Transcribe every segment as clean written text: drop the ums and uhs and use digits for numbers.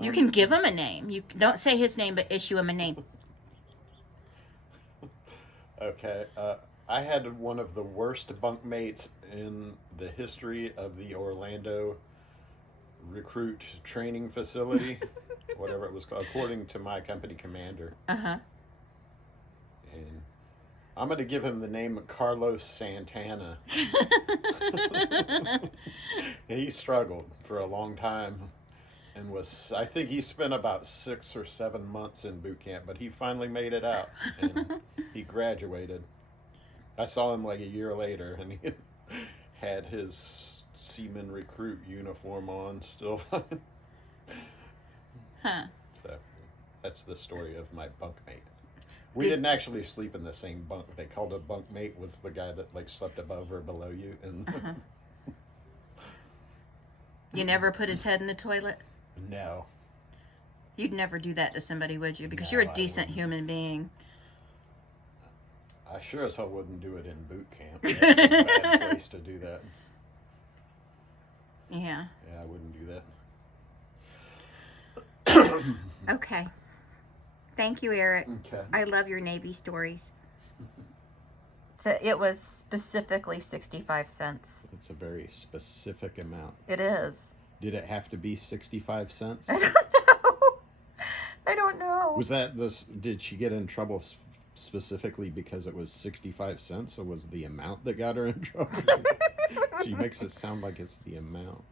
You can give him a name. You don't say his name, but issue him a name. Okay. I had one of the worst bunkmates in the history of the Orlando recruit training facility, whatever it was called, according to my company commander. Uh-huh. And I'm going to give him the name Carlos Santana. He struggled for a long time and I think he spent about 6 or 7 months in boot camp, but he finally made it out and he graduated. I saw him like a year later and he had his seaman recruit uniform on still. Huh. So that's the story of my bunkmate. We didn't actually sleep in the same bunk. They called a bunkmate was the guy that like slept above or below you. And Uh-huh. You never put his head in the toilet? no, You'd never do that to somebody, would you? Because No, you're a I decent wouldn't. human being. I sure as hell wouldn't do it in boot camp. That's a bad place to do that. Yeah. Yeah, I wouldn't do that. Okay. Thank you, Eric. Okay. I love your Navy stories. So it was specifically 65 cents. It's a very specific amount. It is. Did it have to be 65 cents? I don't know. I don't know. Was that this? Did she get in trouble specifically because it was 65 cents, or was the amount that got her in trouble? She makes it sound like it's the amount.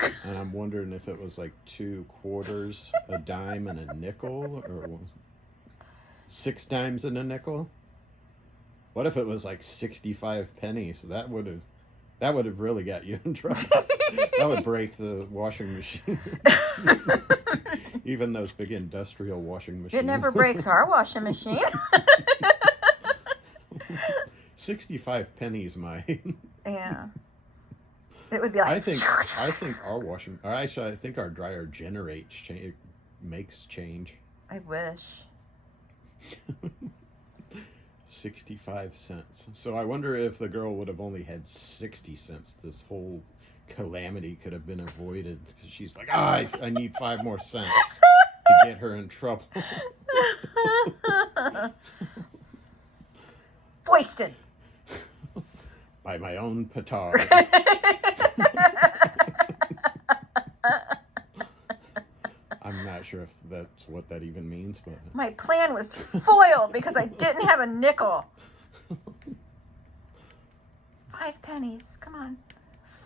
And I'm wondering if it was like 2 quarters, a dime, and a nickel, or 6 dimes and a nickel. What if it was like 65 pennies? That would have really got you in trouble. That would break the washing machine. Even those big industrial washing machines. It never breaks our washing machine. 65 pennies might. Yeah. It would be like. I think our washing, or actually, I think our dryer generates makes change. I wish. 65 cents. So I wonder if the girl would have only had 60 cents, this whole calamity could have been avoided. Because she's like, I need 5 more cents to get her in trouble. Foisted. By my own petard. I'm not sure if that's what that even means, but My plan was foiled because I didn't have a nickel. 5 pennies. Come on.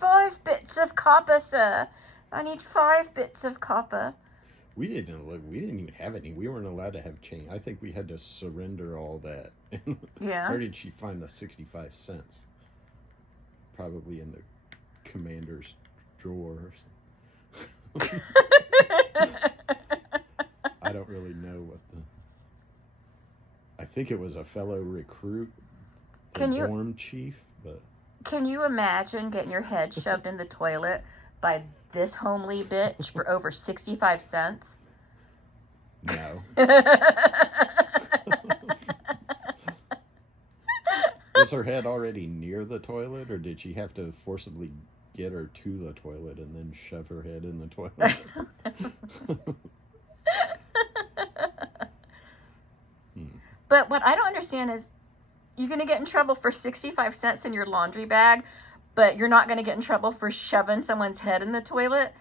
5 bits of copper, sir. I need 5 bits of copper. we didn't even have any. We weren't allowed to have change. I think we had to surrender all that. Yeah. Where did she find the 65 cents? Probably in the commander's drawer or something. I don't really know what I think it was a fellow recruit, dorm chief, but Can you imagine getting your head shoved in the toilet by this homely bitch for over 65 cents? no. Was her head already near the toilet, or did she have to forcibly get her to the toilet and then shove her head in the toilet? But what I don't understand is you're going to get in trouble for 65 cents in your laundry bag, but you're not going to get in trouble for shoving someone's head in the toilet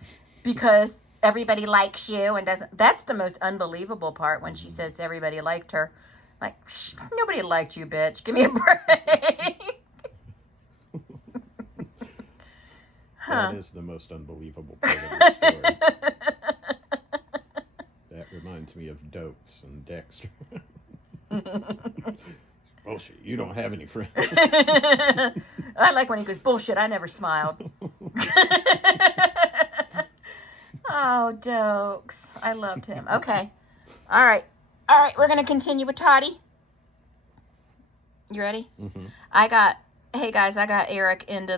because everybody likes you and doesn't. That's the most unbelievable part when she says everybody liked her. Like, nobody liked you, bitch. Give me a break. That is the most unbelievable part of the story. That reminds me of Dokes and Dexter. Bullshit, you don't have any friends. I like when he goes, bullshit, I never smiled. Oh, Dokes. I loved him. Okay. All right, we're going to continue with Toddy. You ready? Mm-hmm. Hey guys, I got Eric into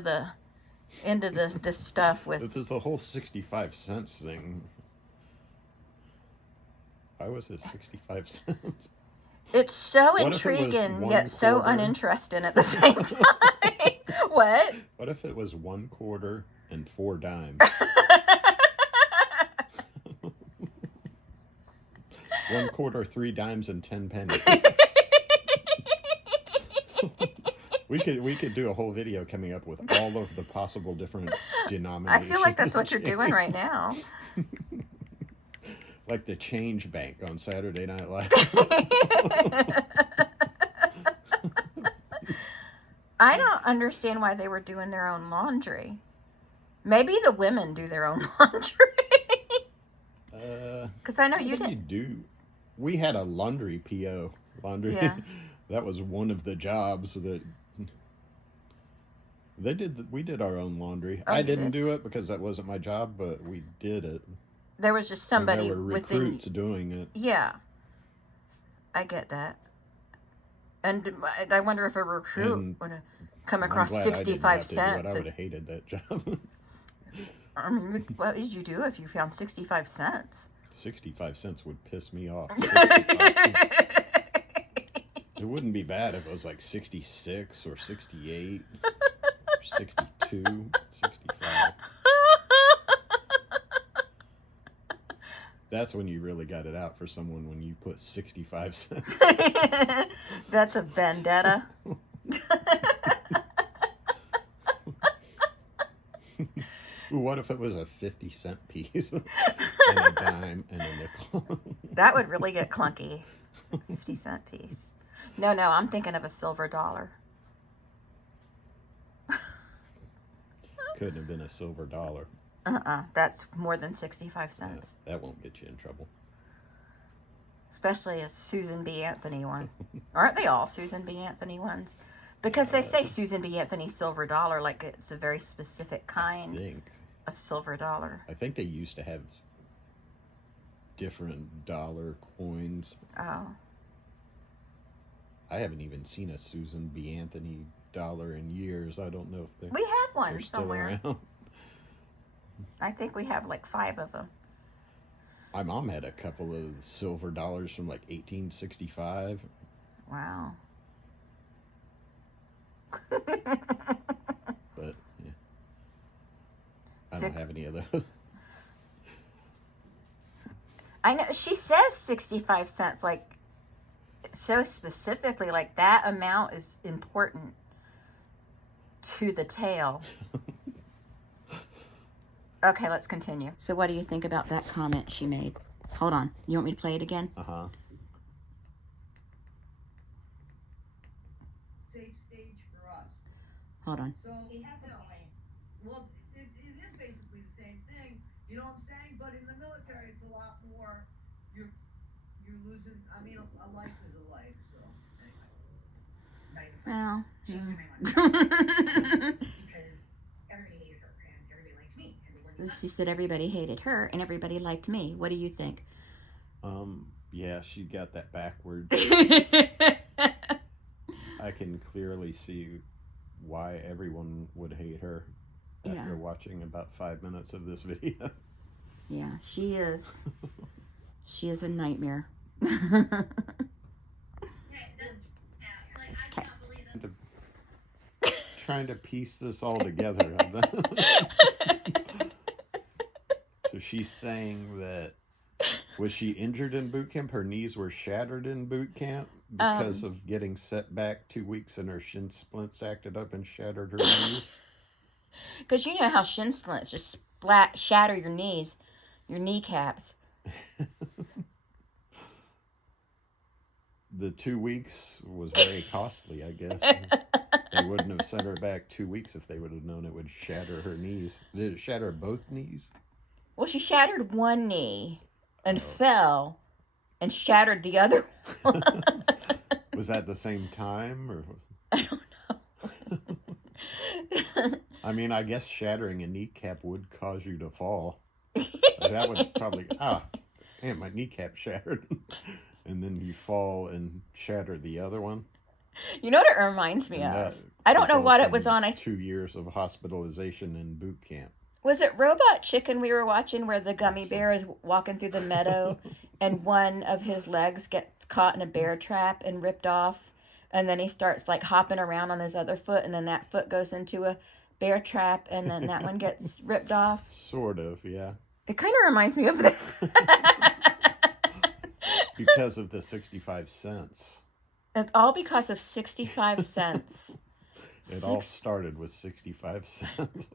this stuff with. This is the whole 65 cents thing. Why was it 65 cents? It's so What if it was intriguing yet so 1/4? uninteresting at the same time. What? What if it was 1 quarter and 4 dimes? 1 quarter, 3 dimes, and 10 pennies. We could do a whole video coming up with all of the possible different I denominations. feel like that's of what you're doing change. right now. Like the change bank on Saturday Night Live. I don't understand why they were doing their own laundry. Maybe the women do their own laundry. Because I know you What do didn't. you do? We had a laundry PO. Laundry. Yeah. That was one of the jobs that they did. We did our own laundry. Oh, I you didn't did? do it because that wasn't my job, but we did it. There was just And somebody there were within. recruits doing it. Yeah. I get that. And I wonder if a recruit And would have come I'm across glad I didn't 65 have to do it. cents. I would have hated that job. I mean, what did you do if you found 65 cents? 65 cents would piss me off. 65 cents. It wouldn't be bad if it was like 66 or 68 or 62, 65. That's when you really got it out for someone, when you put 65 cents. That's a vendetta. Ooh, what if it was a 50-cent piece and a dime and a nickel? That would really get clunky. 50-cent piece. No, I'm thinking of a silver dollar. Couldn't have been a silver dollar. That's more than 65 cents. That won't get you in trouble. Especially a Susan B. Anthony one. Aren't they all Susan B. Anthony ones? Because they say Susan B. Anthony silver dollar like it's a very specific kind of silver dollar. I think they used to have different dollar coins. Oh. I haven't even seen a Susan B. Anthony dollar in years. I don't know if We have they're one still somewhere. around. I think we have like 5 of them. My mom had a couple of silver dollars from like 1865. Wow. But yeah, I don't have any of those. I know she says 65 cents like so specifically, like that amount is important to the tale. Okay, let's continue. So what do you think about that comment she made? Hold on. You want me to play it again? Uh-huh. Safe stage for us. Hold on. So, well, it is basically the same thing. You know what I'm saying? But in the military, it's a lot more. You're losing. I mean, a life is a life. So anyway. Well, Because everybody hated her and everybody liked me. And she said everybody hated her and everybody liked me. What do you think? Yeah, she got that backwards. I can clearly see why everyone would hate her after watching about 5 minutes of this video. Yeah, she is. She is a nightmare. Trying to piece this all together. So she's saying that, was she injured in boot camp? Her knees were shattered in boot camp because of getting set back 2 weeks and her shin splints acted up and shattered her knees? Because you know how shin splints just shatter your knees, your kneecaps. The 2 weeks was very costly, I guess. They wouldn't have set her back 2 weeks if they would have known it would shatter her knees. Did it shatter both knees? Well, she shattered one knee and fell and shattered the other one. Was that the same time? Or? I don't know. I mean, I guess shattering a kneecap would cause you to fall. That would probably, damn, my kneecap shattered. And then you fall and shatter the other one. You know what it reminds me of? I don't know what it was on. 2 years of hospitalization in boot camp. Was it Robot Chicken we were watching where the gummy bear is walking through the meadow and one of his legs gets caught in a bear trap and ripped off, and then he starts like hopping around on his other foot, and then that foot goes into a bear trap, and then that one gets ripped off? Sort of, yeah. It kind of reminds me of that. Because of the 65 cents. It's all because of 65 cents. It all started with 65 cents.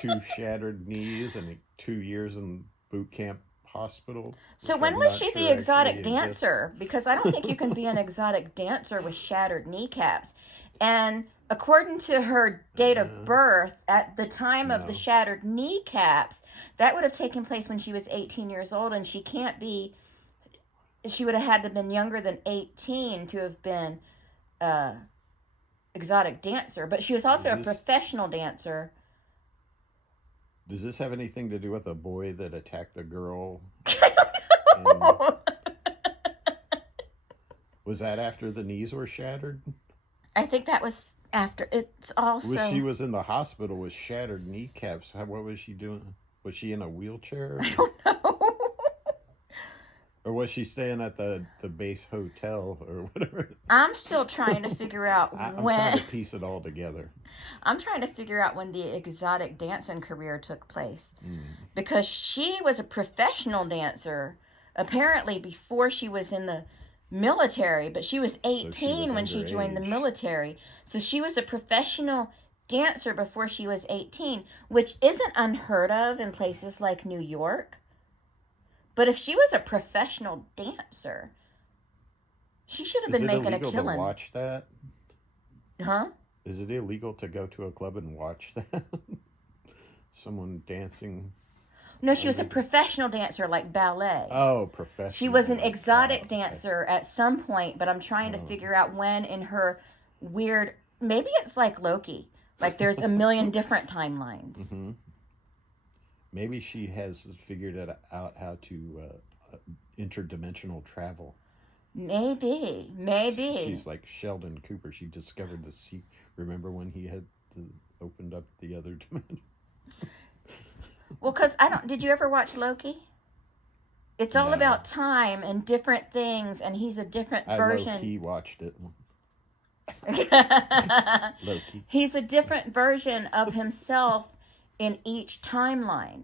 2 shattered knees and 2 years in boot camp hospital. So which when I'm was not she sure the exotic actually exists. dancer? Because I don't think you can be an exotic dancer with shattered kneecaps. And according to her date of birth, at the time of the No. shattered kneecaps, that would have taken place when she was 18 years old, and she can't be. She would have had to have been younger than 18 to have been exotic dancer. But she was also a professional dancer. Does this have anything to do with a boy that attacked the girl? Was that after the knees were shattered? I think that was after. It's also. She was in the hospital with shattered kneecaps. What was she doing? Was she in a wheelchair? I don't know. Or was she staying at the base hotel or whatever? I'm still trying to figure out I'm when. trying to piece it all together. I'm trying to figure out when the exotic dancing career took place. Because she was a professional dancer, apparently before she was in the military, but she was 18 when she joined the military. So she was a professional dancer before she was 18, which isn't unheard of in places like New York. But if she was a professional dancer, she should have been making a killing. Is it illegal to watch that? Huh? Is it illegal to go to a club and watch that? Someone dancing? No, she was a professional dancer, like ballet. Oh, professional. She was an exotic dancer at some point, but I'm trying to figure out when in her weird... Maybe it's like Loki. Like there's a million different timelines. Mm-hmm. Maybe she has figured out how to interdimensional travel. Maybe. She's like Sheldon Cooper. She discovered the sea. Remember when he had opened up the other dimension? Well, because did you ever watch Loki? It's all about time and different things, and he's a different version. I low-key watched it. Loki. He's a different version of himself in each timeline,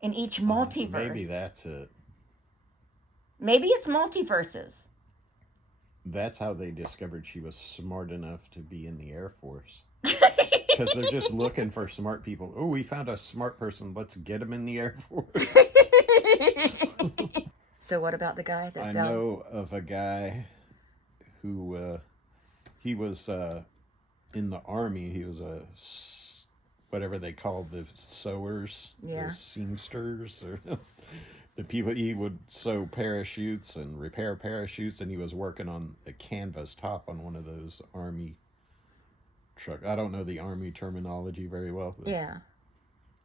in each multiverse. Maybe that's it. Maybe it's multiverses. That's how they discovered she was smart enough to be in the Air Force. Because they're just looking for smart people. Oh, we found a smart person. Let's get him in the Air Force. So what about the guy that I fell? know of a guy who, he was in the Army. He was a... whatever they call the sewers, the seamsters, or the people. He would sew parachutes and repair parachutes, and he was working on a canvas top on one of those Army trucks. I don't know the Army terminology very well. But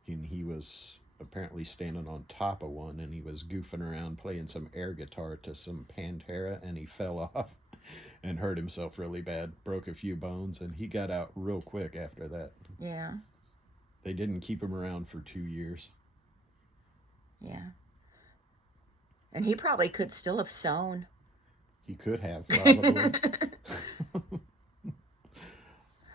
and he was apparently standing on top of one, and he was goofing around playing some air guitar to some Pantera, and he fell off and hurt himself really bad, broke a few bones, and he got out real quick after that. Yeah. They didn't keep him around for 2 years. Yeah. And he probably could still have sewn. He could have, probably.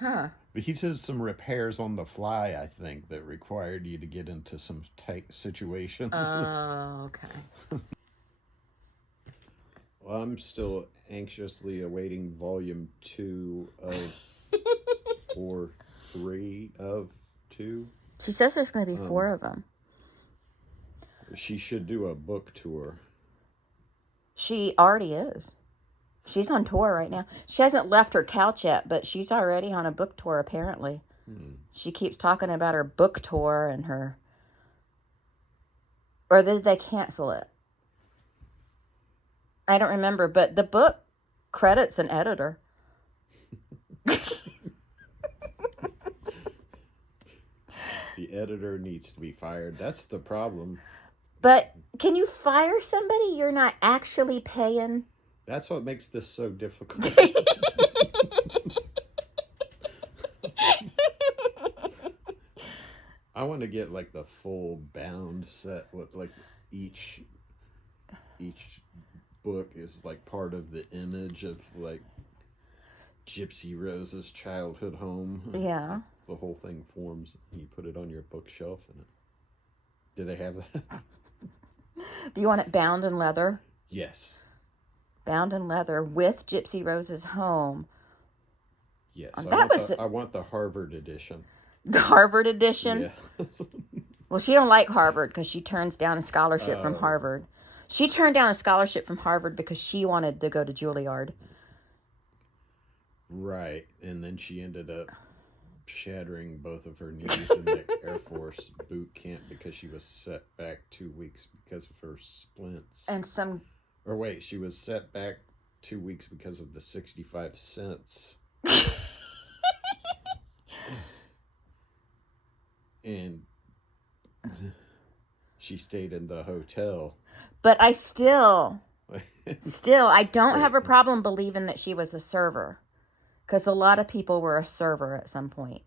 Huh. But he did some repairs on the fly, I think, that required you to get into some tight situations. Oh, okay. Well, I'm still anxiously awaiting volume 2 of... or 3 of... 2. She says there's going to be 4 of them. She should do a book tour. She already is. She's on tour right now. She hasn't left her couch yet, but she's already on a book tour, apparently. She keeps talking about her book tour and her... Or did they cancel it? I don't remember, but the book credits an editor. The editor needs to be fired. That's the problem. But can you fire somebody you're not actually paying? That's what makes this so difficult. I want to get like the full bound set with like each book is like part of the image of like Gypsy Rose's childhood home. Yeah. The whole thing forms and you put it on your bookshelf and do they have that? Do you want it bound in leather? Yes. Bound in leather with Gypsy Rose's home. Yes. That I want the Harvard edition. The Harvard edition? Yeah. Well, she don't like Harvard because she turns down a scholarship from Oh. Harvard. She turned down a scholarship from Harvard because she wanted to go to Juilliard. Right. And then she ended up shattering both of her knees in the Air Force boot camp because she was set back 2 weeks because of her splints. And some... Or wait, she was set back 2 weeks because of the 65 cents. And she stayed in the hotel. But I still, I don't have a problem believing that she was a server. Because a lot of people were a server at some point.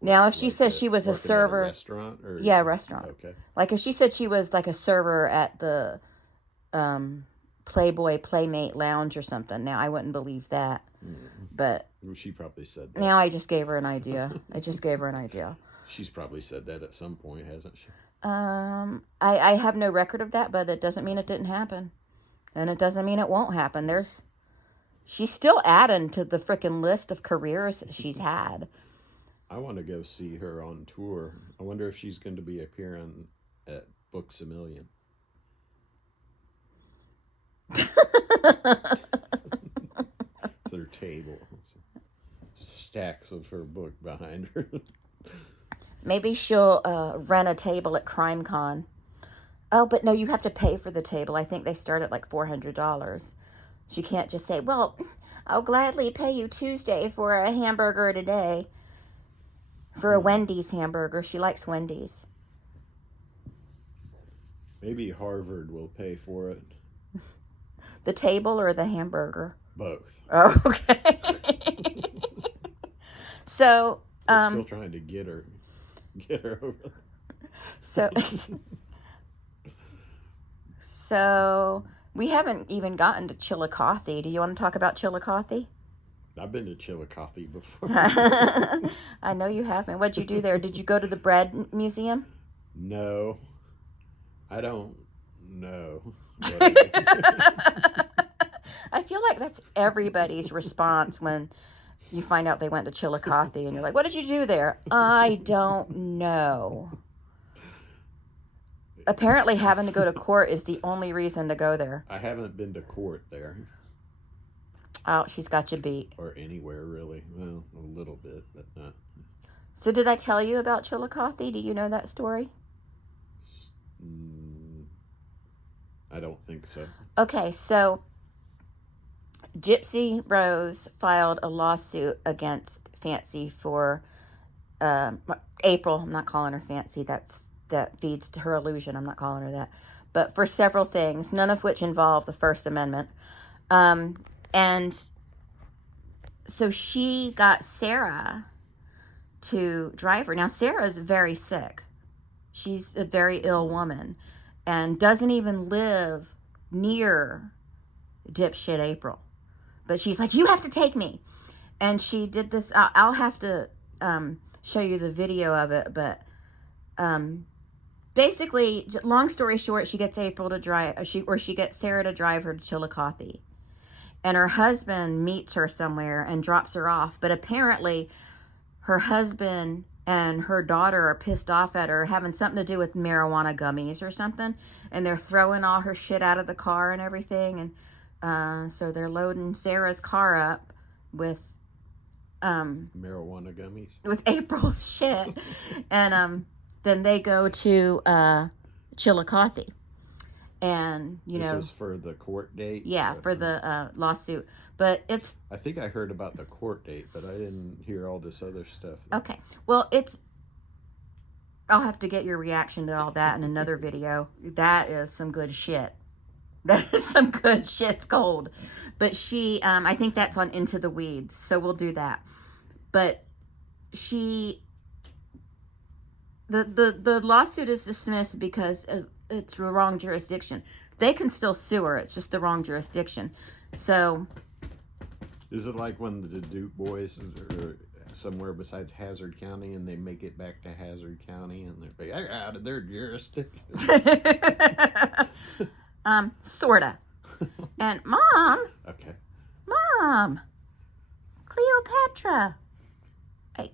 Now, if she says she was a working at server... restaurant? Or... Yeah, restaurant. Okay. Like if she said she was like a server at the Playboy Playmate Lounge or something, now I wouldn't believe that. But Well, she probably said that. now I just gave her an idea. I just gave her an idea. She's probably said that at some point, hasn't she? I have no record of that, but it doesn't mean it didn't happen. And it doesn't mean it won't happen. She's still adding to the frickin' list of careers she's had. I want to go see her on tour. I wonder if she's going to be appearing at Books A Million. Their table. Stacks of her book behind her. Maybe she'll rent a table at CrimeCon. Oh, but no, you have to pay for the table. I think they start at like $400. She can't just say, well, I'll gladly pay you Tuesday for a hamburger today. For a Wendy's hamburger. She likes Wendy's. Maybe Harvard will pay for it. The table or the hamburger? Both. Oh, okay. So, We're still trying to get her over there. So we haven't even gotten to Chillicothe. Do you want to talk about Chillicothe? I've been to Chillicothe before. I know you have been. What'd you do there? Did you go to the bread museum? No. I don't know. I feel like that's everybody's response when you find out they went to Chillicothe and you're like, what did you do there? I don't know. Apparently having to go to court is the only reason to go there. I haven't been to court there. Oh, she's got you beat. Or anywhere, really. Well, a little bit, but not. So did I tell you about Chillicothe? Do you know that story? I don't think so. Okay, so Gypsy Rose filed a lawsuit against Fancy for April. I'm not calling her Fancy. That feeds to her illusion. I'm not calling her that. But for several things, none of which involve the First Amendment. And so she got Sarah to drive her. Now, Sarah's very sick. She's a very ill woman and doesn't even live near dipshit April. But she's like, you have to take me. And she did this. I'll have to show you the video of it. But basically, long story short, she gets April to drive, she gets Sarah to drive her to Chillicothe. And her husband meets her somewhere and drops her off. But apparently, her husband and her daughter are pissed off at her, having something to do with marijuana gummies or something. And they're throwing all her shit out of the car and everything. And so they're loading Sarah's car up with Marijuana gummies. with April's shit. And then they go to Chillicothe. And, you This know, was for the court date? yeah, for the lawsuit. But it's I think I heard about the court date, but I didn't hear all this other stuff. okay. Well, I'll have to get your reaction to all that in another video. That is some good shit. That is some good shit. It's cold. But she, I think that's on Into the Weeds, so we'll do that. But the lawsuit is dismissed because it's the wrong jurisdiction. They can still sue her. It's just the wrong jurisdiction. So Is it like when the Duke boys somewhere besides Hazard County, and they make it back to Hazard County, and they're like, out of their jurisdiction. Sorta. And Mom, Okay. Cleopatra. Hey,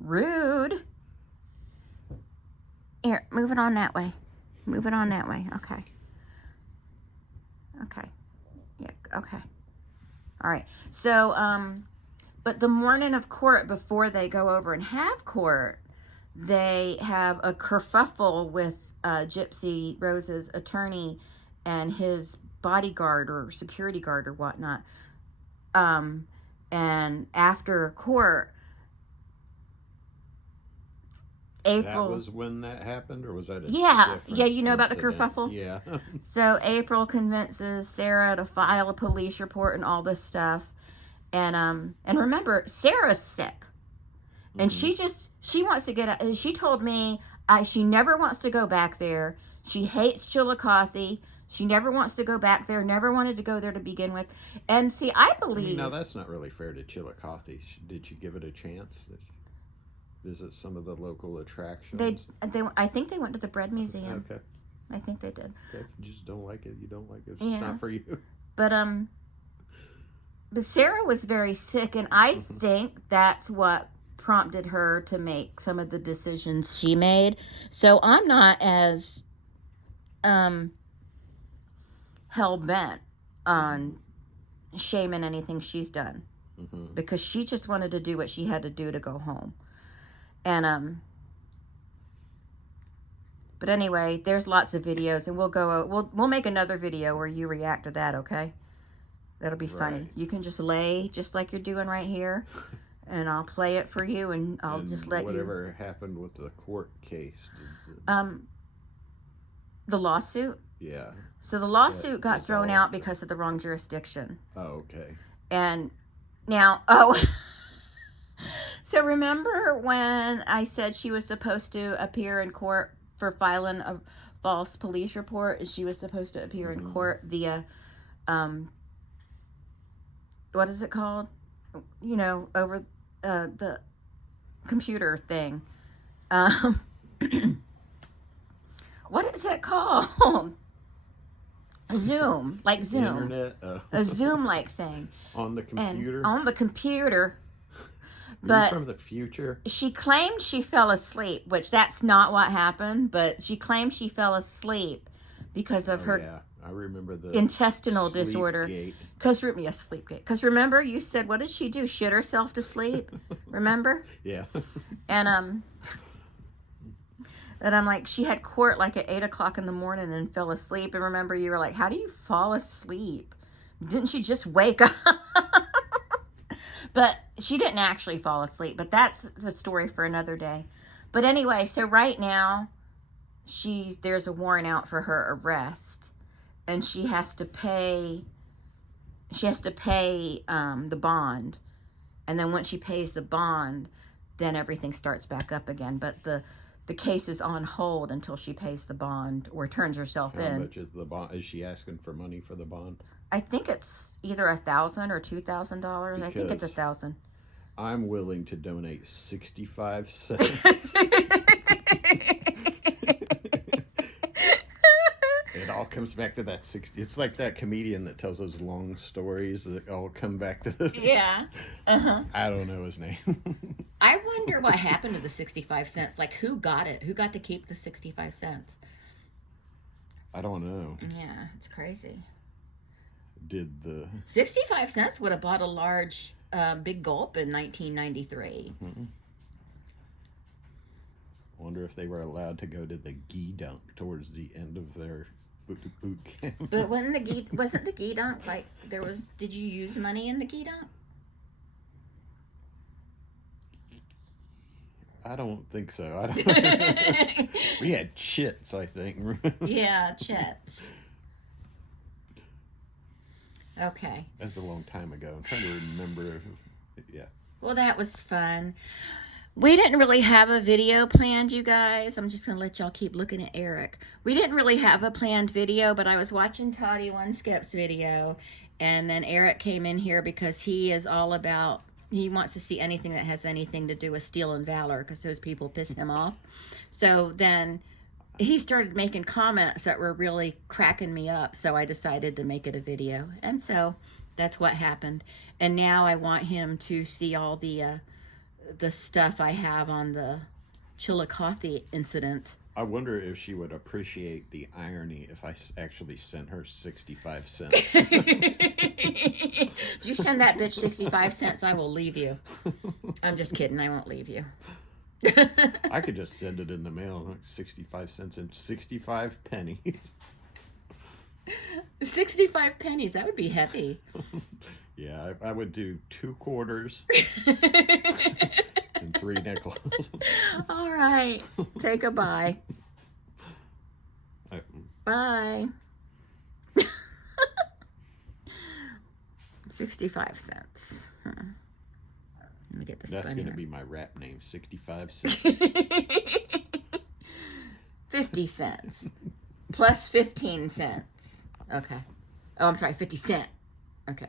rude. Here, move it on that way. Move it on that way. Okay. Okay. Yeah, okay. All right. So, but the morning of court, before they go over and have court, they have a kerfuffle with Gypsy Rose's attorney and his bodyguard or security guard or whatnot. And after court, April. That was when that happened, or was that a Yeah, different yeah, you know about the incident? kerfuffle? Yeah. So April convinces Sarah to file a police report and all this stuff. And remember, Sarah's sick. And Mhm. she wants to get out. She told me she never wants to go back there. She hates Chillicothe. She never wants to go back there, never wanted to go there to begin with. And see, I believe... Now, that's not really fair to Chillicothe. Did you give it a chance? Did you visit some of the local attractions? I think they went to the Bread Museum. Okay. I think they did. Okay. If you just don't like it, you don't like it. It's Yeah. just not for you. But Sarah was very sick, and I think that's what prompted her to make some of the decisions she made. So I'm not as hell-bent on shaming anything she's done, because she just wanted to do what she had to do to go home. And but anyway, there's lots of videos, and we'll make another video where you react to that, okay? That'll be funny. Right. You can just lay just like you're doing right here, and I'll play it for you, and I'll And just let whatever happened with the court case. the lawsuit. Yeah. So the lawsuit got was thrown all- out because of the wrong jurisdiction. Oh, okay. And now, so remember when I said she was supposed to appear in court for filing a false police report, and she was supposed to appear in court via, what is it called? You know, over the computer thing. What is it called? Zoom, like Zoom. Internet. A Zoom-like thing. On the computer. And on the computer. Are But you from the future? she claimed she fell asleep, which that's not what happened, but she claimed she fell asleep because of her Yeah, I remember the intestinal sleep disorder. gate. Sleepgate. Because remember, you said, what did she do? Shit herself to sleep? Remember? Yeah. And and I'm like, she had court like at 8 o'clock in the morning and fell asleep. And remember, you were like, how do you fall asleep? Didn't she just wake up? But she didn't actually fall asleep. But that's the story for another day. But anyway, so right now, there's a warrant out for her arrest, and she has to pay. The bond, and then once she pays the bond, then everything starts back up again. But the case is on hold until she pays the bond or turns herself How in. much is the bond? Is she asking for money for the bond? I think it's either $1,000 or $2,000. I think it's Because- 1,000. I'm willing to donate 65 cents. It all comes back to that 60. It's like that comedian that tells those long stories that all come back to the. Yeah. Uh-huh. I don't know his name. I wonder what happened to the 65 cents. Like, who got it? Who got to keep the 65 cents? I don't know. Yeah, it's crazy. Did the 65 cents would have bought a large Big Gulp in 1993. wonder if they were allowed to go to the Gee Dunk towards the end of their boot camp. But wasn't the Gee Dunk like there was? Did you use money in the Gee Dunk? I don't think so. We had chits, I think. Yeah, Chet's. Okay. That's a long time ago. I'm trying to remember. Yeah. Well, that was fun. We didn't really have a video planned, you guys. I'm just going to let y'all keep looking at Eric. We didn't really have a planned video, but I was watching Toddy One Skip's video, and then Eric came in here because he is all about He wants to see anything that has anything to do with Steel and Valor because those people piss him off. So then he started making comments that were really cracking me up. So I decided to make it a video. And so that's what happened. And now I want him to see all the stuff I have on the Chillicothe incident. I wonder if she would appreciate the irony if I actually sent her 65 cents. If you send that bitch 65 cents, I will leave you. I'm just kidding. I won't leave you. I could just send it in the mail, like 65 cents and 65 pennies. 65 pennies. That would be heavy. Yeah, I would do 2 quarters and 3 nickels. All right. Say goodbye. I- Bye. 65 cents. Let me get this. That's bun going to here. be my rap name, 65 cents. 50 cents. Plus 15 cents. Okay. Oh, I'm sorry, 50 cent. Okay.